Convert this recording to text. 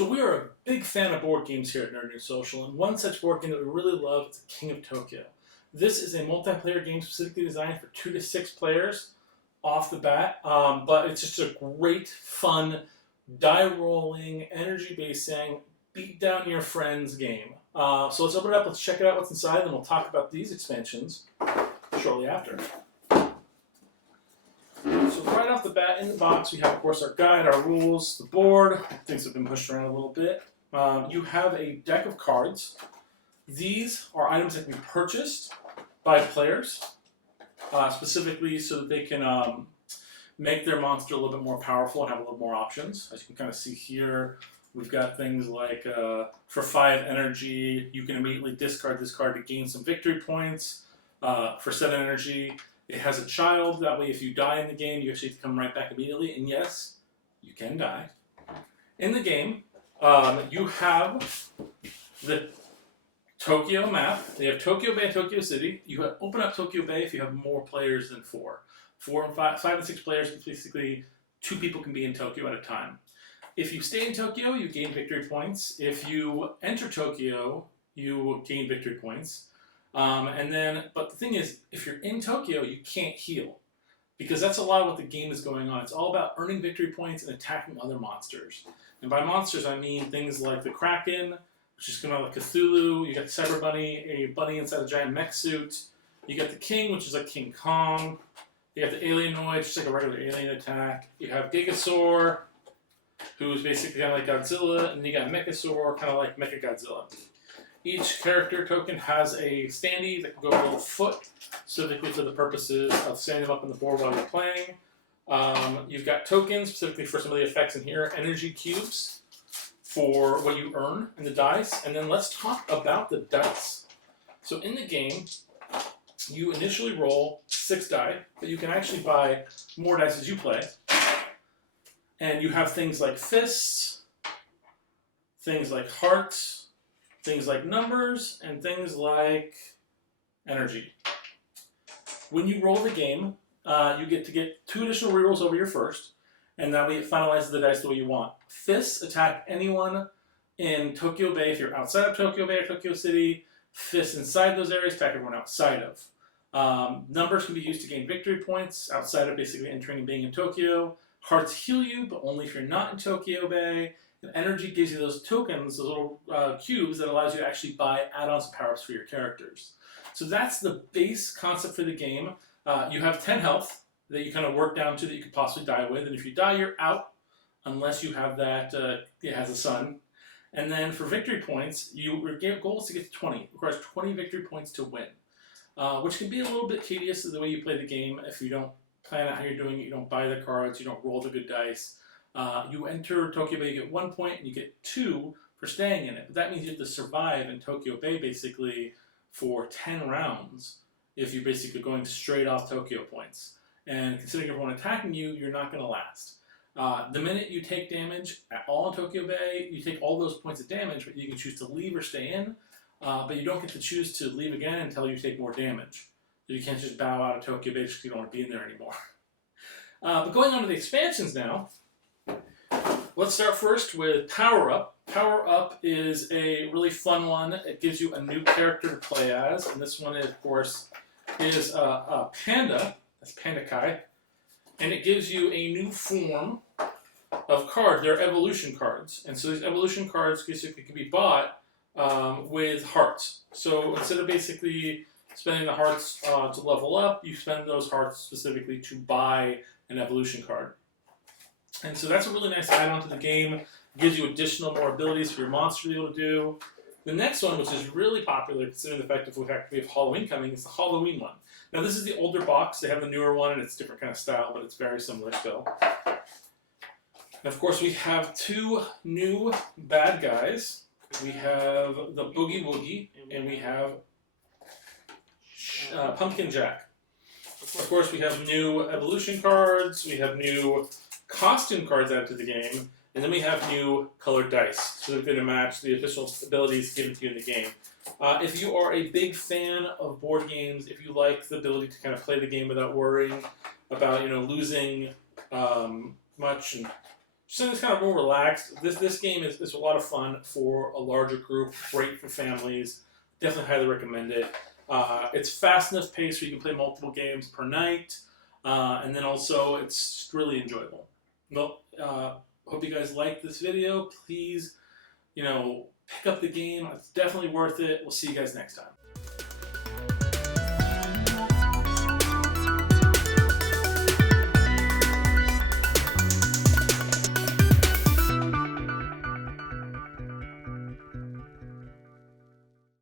So we are a big fan of board games here at Nerd News Social, and one such board game that we really love is King of Tokyo. This is a multiplayer game specifically designed for 2 to 6 players off the bat, but it's just a great, fun, die-rolling, energy-basing, beat down your friends game. So let's open it up, let's check it out what's inside, and we'll talk about these expansions shortly after. So right off the bat in the box, we have, of course, our guide, our rules, the board. Things have been pushed around a little bit. You have a deck of cards. These are items that can be purchased by players, specifically so that they can make their monster a little bit more powerful and have a little more options. As you can kind of see here, we've got things like for 5 energy, you can immediately discard this card to gain some victory points. For 7 energy, it has a child. That way, if you die in the game, you actually have to come right back immediately. And yes, you can die. In the game, you have the Tokyo map. They have Tokyo Bay and Tokyo City. You open up Tokyo Bay if you have more players than 4. 4 and 5 and 6 players, basically 2 people can be in Tokyo at a time. If you stay in Tokyo, you gain victory points. If you enter Tokyo, you gain victory points. But the thing is, if you're in Tokyo, you can't heal. Because that's a lot of what the game is going on. It's all about earning victory points and attacking other monsters. And by monsters, I mean things like the Kraken, which is kind of like Cthulhu. You got the Cyber Bunny, a bunny inside a giant mech suit. You got the King, which is like King Kong. You got the Alienoid, just like a regular alien attack. You have Gigasaur, who's basically kind of like Godzilla. And you got Mechasaur, kind of like Mechagodzilla. Each character token has a standee that can go a little foot, specifically for the purposes of standing them up on the board while you're playing. You've got tokens, specifically for some of the effects in here. Energy cubes for what you earn in the dice. And then let's talk about the dice. So in the game, you initially roll 6 die, but you can actually buy more dice as you play. And you have things like fists, things like hearts, things like numbers, and things like energy. When you roll the game, you get to get 2 additional rerolls over your first, and that way it finalizes the dice the way you want. Fists attack anyone in Tokyo Bay if you're outside of Tokyo Bay or Tokyo City. Fists inside those areas attack everyone outside of. Numbers can be used to gain victory points outside of basically entering and being in Tokyo. Hearts heal you, but only if you're not in Tokyo Bay. And energy gives you those tokens, those little cubes that allows you to actually buy add-ons and power-ups for your characters. So that's the base concept for the game. You have 10 health that you kind of work down to that you could possibly die with. And if you die, you're out, unless you have that, it has a sun. And then for victory points, your goal is to get to 20. It requires 20 victory points to win, which can be a little bit tedious in the way you play the game. If you don't plan out how you're doing it, you don't buy the cards, you don't roll the good dice. You enter Tokyo Bay, you get 1 point, and you get 2 for staying in it. But that means you have to survive in Tokyo Bay basically for 10 rounds if you're basically going straight off Tokyo points. And considering everyone attacking you, you're not going to last. The minute you take damage at all in Tokyo Bay, you take all those points of damage, but you can choose to leave or stay in. But you don't get to choose to leave again until you take more damage. So you can't just bow out of Tokyo Bay because you don't want to be in there anymore. But going on to the expansions now. Let's start first with Powerup. Powerup is a really fun one. It gives you a new character to play as, and this one, of course, is a panda. That's Panda Kai. And it gives you a new form of card. They're evolution cards. And so these evolution cards basically can be bought with hearts. So instead of basically spending the hearts to level up, you spend those hearts specifically to buy an evolution card. And so that's a really nice add-on to the game. It gives you additional more abilities for your monster to be able to do. The next one, which is really popular considering the fact that we have Halloween coming, is the Halloween one. Now this is the older box. They have the newer one, and it's a different kind of style, but it's very similar still. And of course, we have 2 new bad guys. We have the Boogie Woogie, and we have Pumpkin Jack. Of course, we have new evolution cards. We have new costume cards added to the game, and then we have new colored dice, so they're going to match the official abilities given to you in the game. If you are a big fan of board games, if you like the ability to kind of play the game without worrying about losing much and something that's kind of more relaxed. This game is a lot of fun for a larger group. Great for families. Definitely highly recommend it. It's fast enough paced where you can play multiple games per night, and then also it's really enjoyable. Well, hope you guys like this video. Please, pick up the game. It's definitely worth it. We'll see you guys next time.